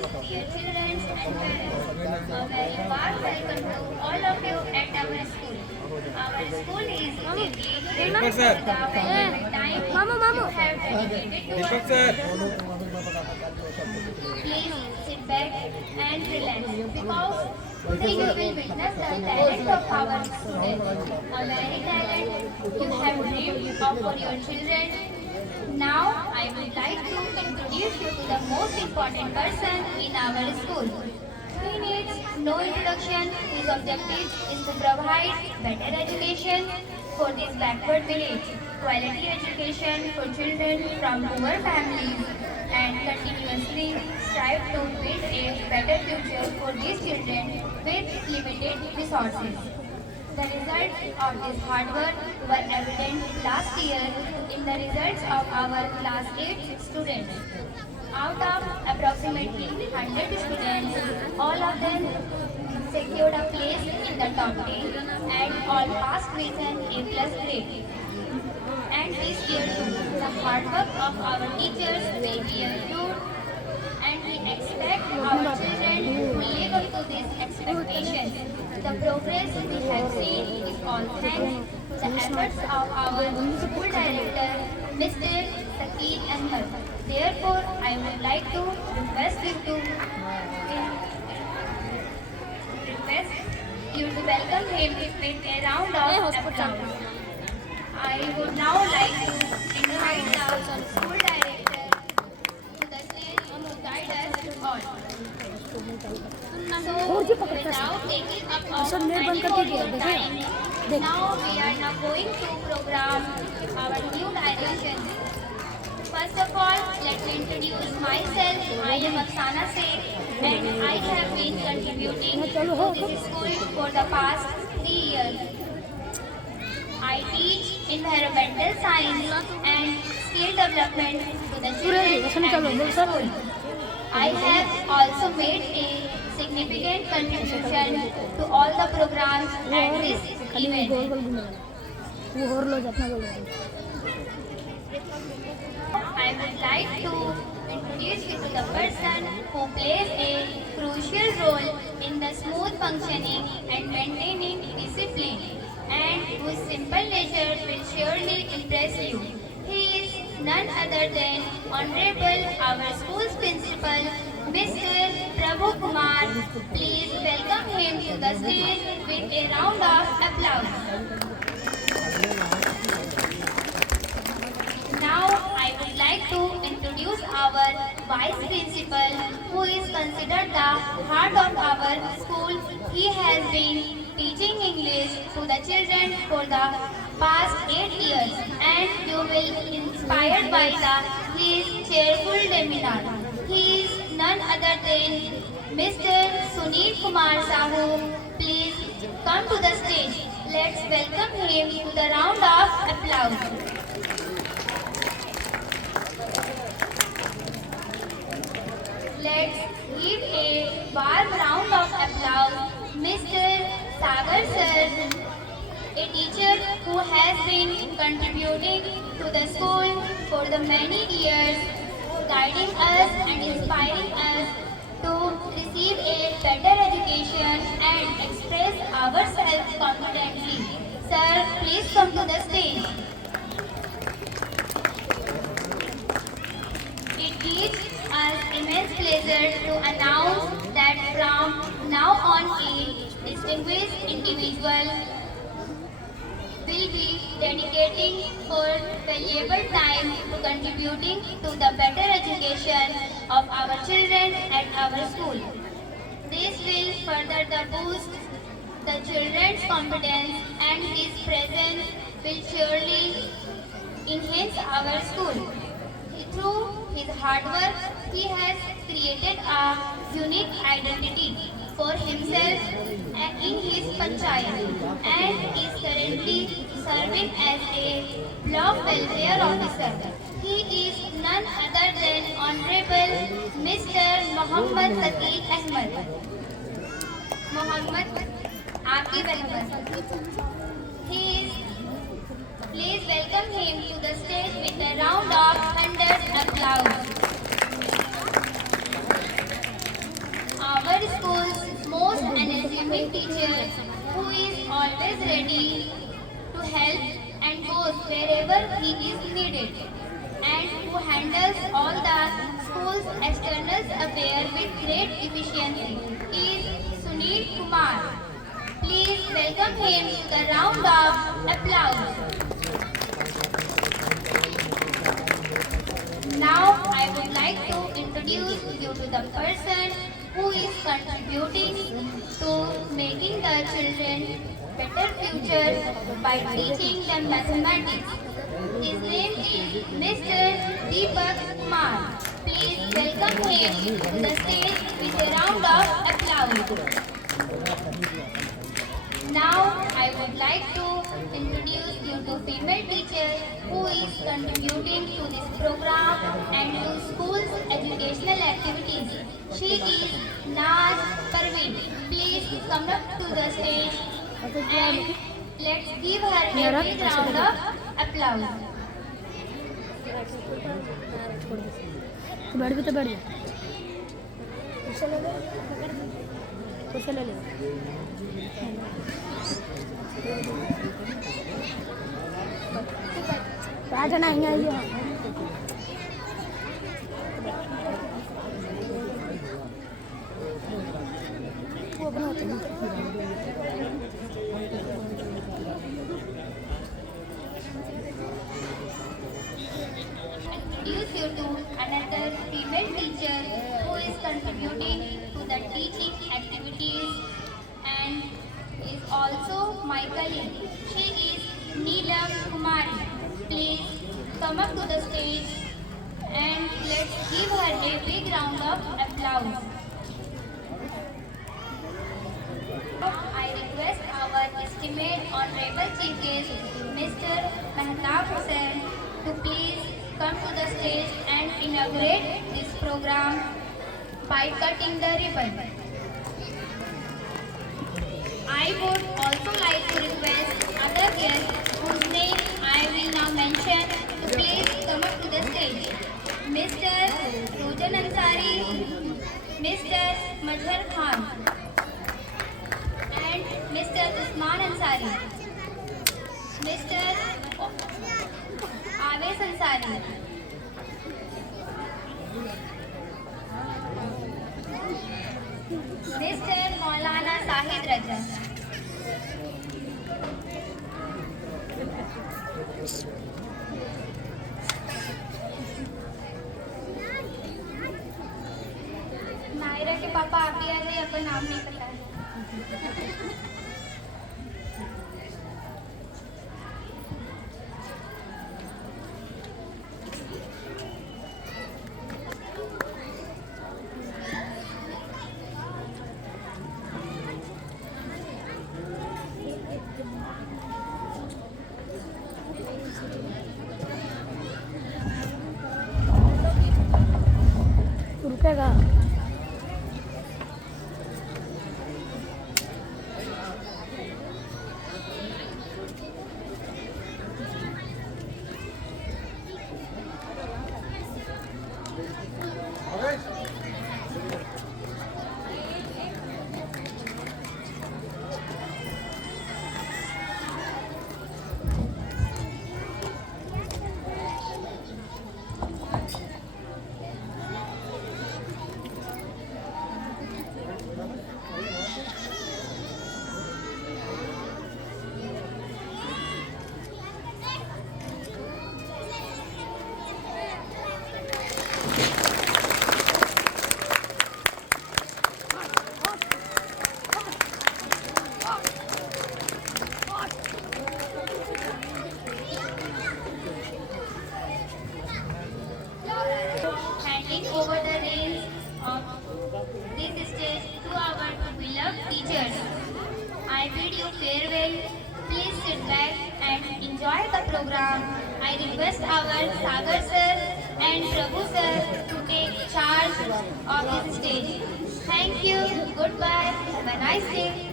dear children and parents. A very warm welcome to all of you at our school. Our school is deeply grateful for the valuable time you have dedicated to us. Please sit back and relax because today you will witness the talent of our students. A very talent you have dreamed of for your children. Now, I would like to introduce you to the most important person in our school. He needs no introduction. His objective is to provide better education for this backward village, quality education for children from poor families, and continuously strive to build a better future for these children with limited resources. The results of this hard work were evident last year in the results of our class 8 students. Out of approximately 100 students, all of them secured a place in the top 10 and all passed with an A plus grade. And this year too, the hard work of our teachers will be assured and we expect our children to live up to these expectations. The progress we have seen is all thanks to the efforts of our school director, Mr. Sakir Ahmed. Therefore, I would like to request you to welcome him with a round of applause. I would now like to invite the school director to the stage to guide us all. So, without taking up of any more your time, now we are now going to program our new directions. First of all, let me introduce myself. I am Afsana Seth and I have been contributing to this school for the past 3 years. I teach environmental science and skill development to the children at this school. I have also made a significant contribution to all the programs at this event. I would like to introduce you to the person who plays a crucial role in the smooth functioning and maintaining discipline and whose simple nature will surely impress you. He is none other than Honorable our school's principal, Mr. Prabhu Kumar. Please welcome him to the stage with a round of applause. Now I would like to introduce our vice principal who is considered the heart of our school. He has been teaching English to the children for the past 8 years and you will inspired by his cheerful demeanor. He is none other than Mr. Sunil Kumar Sahu. Please come to the stage. Let's welcome him to the round of applause. Let's give a warm round of applause Mr. Sagar sir, a teacher who has been contributing to the school for the many years, guiding us and inspiring us to receive a better education and express ourselves confidently. Sir, please come to the stage. It gives us immense pleasure to announce that from now on a distinguished individual will be dedicating for valuable time to contributing to the better education of our children at our school. This will further the boost the children's confidence and his presence will surely enhance our school. Through his hard work, he has created a unique identity for himself in his panchayat and is currently serving as a block welfare officer. He is none other than Honorable Mr. Mohammad Sakir Ahmed. Mohammad, आपकी welcome. He is. Please welcome him to the stage with a round of 100 applause. female teacher who is always ready to help and goes wherever he is needed, and who handles all the school's external affairs with great efficiency is Sunil Kumar. Please welcome him to the round of applause. Now I would like to introduce you to the person who is contributing to making the children better future by teaching them mathematics. His name is Mr. Deepak Kumar. Please welcome him to the stage with a round of applause. Now I would like to introduce you to female teacher who is contributing to this program and to school's educational activities. She is Naz Parveen. Please come up to the stage and let's give her a big round of applause. बैठ भी तो बैठ जा कुछ ले ले बैठना ही है वो बनाते हैं Introduce you to another female teacher who is contributing to the teaching activities and is also my colleague. She is Neelam Kumari. Please come up to the stage and let's give her a big round of applause. I request our esteemed honorable chief guest, Mr. Mehtab Hussain, to please come to the stage and inaugurate this program by cutting the ribbon. I would also like to request other guests whose name I will now mention to please come up to the stage. Mr. Rojan Ansari, Mr. Mazhar Khan, and Mr. Usman Ansari, Mr. Aves Ansari, Mr. Maulana Sahid Raja, Naira के पापा आप भी आ जाइए, आपका नाम नहीं पता है. रुकेगा Handing over the reins of this stage to our beloved teachers, I bid you farewell. Please sit back and enjoy the program. I request our Sagar sir and Prabhu sir to take charge of this stage. Thank you. Goodbye. Have a nice day.